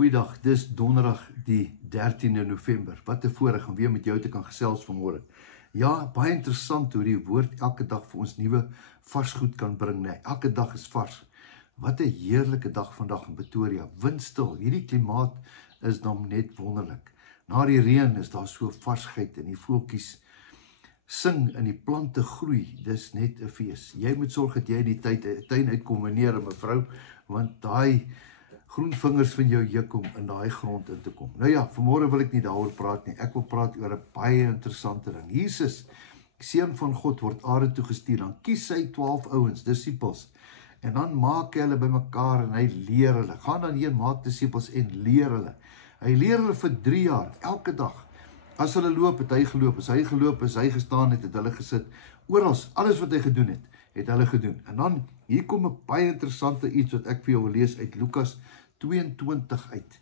Goeiedag, dis donderdag die 13de November. Wat 'n voorreg om weer met jou te kan gesels vanmôre. Ja, baie interessant hoe die woord elke dag vir ons nuwe vars goed kan bring, nee. Elke dag is vars. Wat 'n heerlike dag vandag in Pretoria. Windstil. Hierdie klimaat is dan net wonderlik. Na die reën is daar so varsheid en die voeltjies sing en die plante groei. Dis net 'n fees. Jy moet sorg dat jy in die tuin uitkom, meneer en mevrou, want daai groen vingers van jou juk om in daai grond in te kom. Nou ja, vanmôre wil ek nie daaroor praat nie. Ek wil praat oor 'n baie interessante ding. Jesus, seun van God, word aarde toe gestuur. Dan kies hy 12 ouens, disippels. En dan maak hy hulle bymekaar en hy leer hulle. Gaan dan heen, maak disippels en leer hulle. Hy leer hulle vir 3 jaar, elke dag. As hulle loop, het hy geloop. As hy geloop, as hy gestaan het, het hulle gesit. Oral, alles wat hy gedoen het, het hulle gedoen. En dan, hier kom 'n baie interessante iets wat ek vir jou wil lees uit Lukas 22 uit.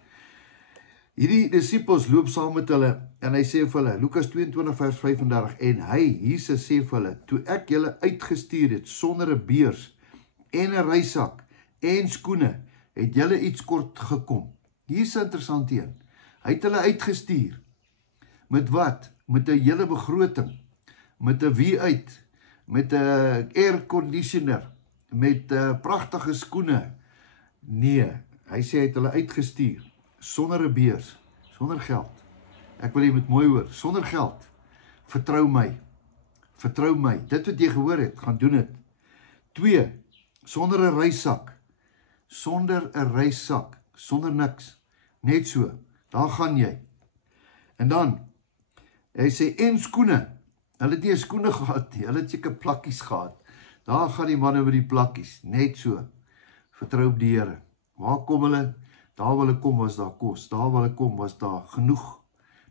Hierdie disippels loop saam met hulle en hy sê vir hulle, Lukas 22 vers 35, en hy, Jesus sê vir hulle, toe ek julle uitgestuur het sonder 'n beurs en 'n reisak en skoene, het julle iets kort gekom. Hier is 'n interessante een. Hy het hulle uitgestuur. Met wat? Met 'n hele begroting, met 'n wie-uit, met 'n air conditioner, met pragtige skoene. Nee, hy sê hy het hulle uitgestuur, sonder 'n beurs, sonder geld. Ek wil jy moet mooi hoor, sonder geld. Vertrou my, dit wat jy gehoor het, gaan doen dit. 2, sonder 'n reissak, sonder niks, net so, daar gaan jy. En dan, hy sê, en skoene, hulle het nie skoene gehad nie, hulle het seker plakkies gehad. Daar gaan die manne met die plakkies, net so. Vertrou op die Here. Waar kom hulle? Daar waar hulle kom was daar kos, daar waar hulle kom was daar genoeg.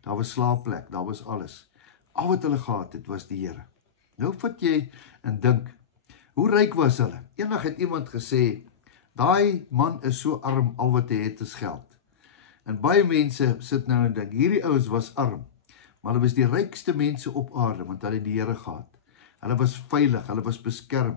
Daar was slaapplek, daar was alles. Al wat hulle gehad het was die Here. Nou vat jy en dink, hoe ryk was hulle? Eendag het iemand gesê, daai man is so arm, al wat hy het is geld. En baie mense sit nou en dink, hierdie ouens was arm, maar hulle was die rykste mense op aarde, want hulle het die Here gehad. Hulle was veilig, hulle was beskerm.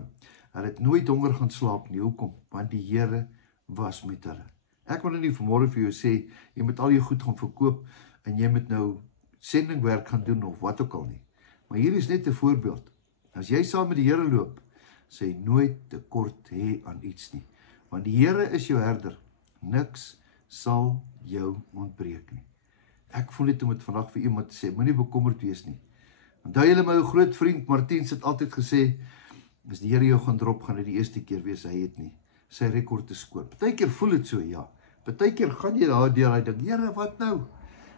Hulle het nooit honger gaan slaap nie. Hoekom? Want die Here was met hulle. Ek wil nou nie vanmôre vir jou sê, jy moet al jou goed gaan verkoop, en jy moet nou sendingwerk gaan doen, of wat ook al nie. Maar hier is net 'n voorbeeld. As jy saam met die Here loop, sal jy nooit tekort hê aan iets nie. Want die Here is jou herder. Niks sal jou ontbreek nie. Ek voel net om het vandag vir iemand te sê, moenie bekommerd wees nie. Onthou julle my ou groot vriend Martiens het altyd gesê, as die Here jou gaan drop, gaan dit die eerste keer wees, hy het nie. Sy rekord is skoon. Partykeer voel dit so, ja. Partykeer gaan jy daar deur, hy dink, Here, wat nou?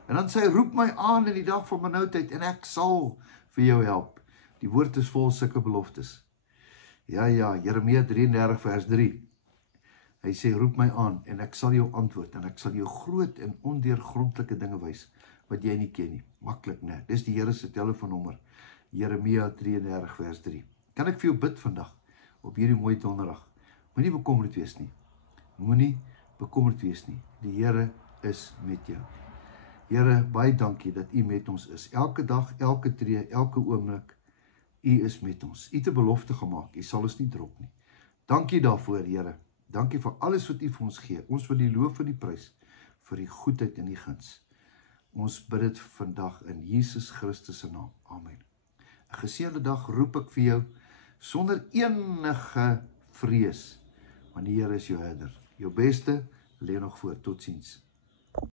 En dan sê hy, roep my aan in die dag van benoudheid, en ek sal vir jou help. Die woord is vol sulke beloftes. Ja, Jeremia 33 vers 3. Hy sê, roep my aan, en ek sal jou antwoord, en ek sal jou groot en ondeurgrondelike dinge wys, wat jy nie ken nie. Maklik, nee. Dis die Here se telefoonnommer. Jeremia 33 vers 3. Kan ek vir jou bid vandag, op hierdie mooi donderdag? Moenie bekommerd wees nie. Moenie bekommerd wees nie. Die Here is met jou. Here, baie dankie dat U met ons is. Elke dag, elke tree, elke oomblik, U is met ons. U het 'n belofte gemaak. U sal ons nie drop nie. Dankie daarvoor, Here. Dankie vir alles wat U vir ons gee. Ons wil U loof en U prys vir die goedheid en die guns. Ons bid dit vandag in Jesus Christus se naam. Amen. 'n Geseënde dag roep ek vir jou sonder enige vrees, want die Here is jou herder. Jou beste lê nog voor. Totsiens.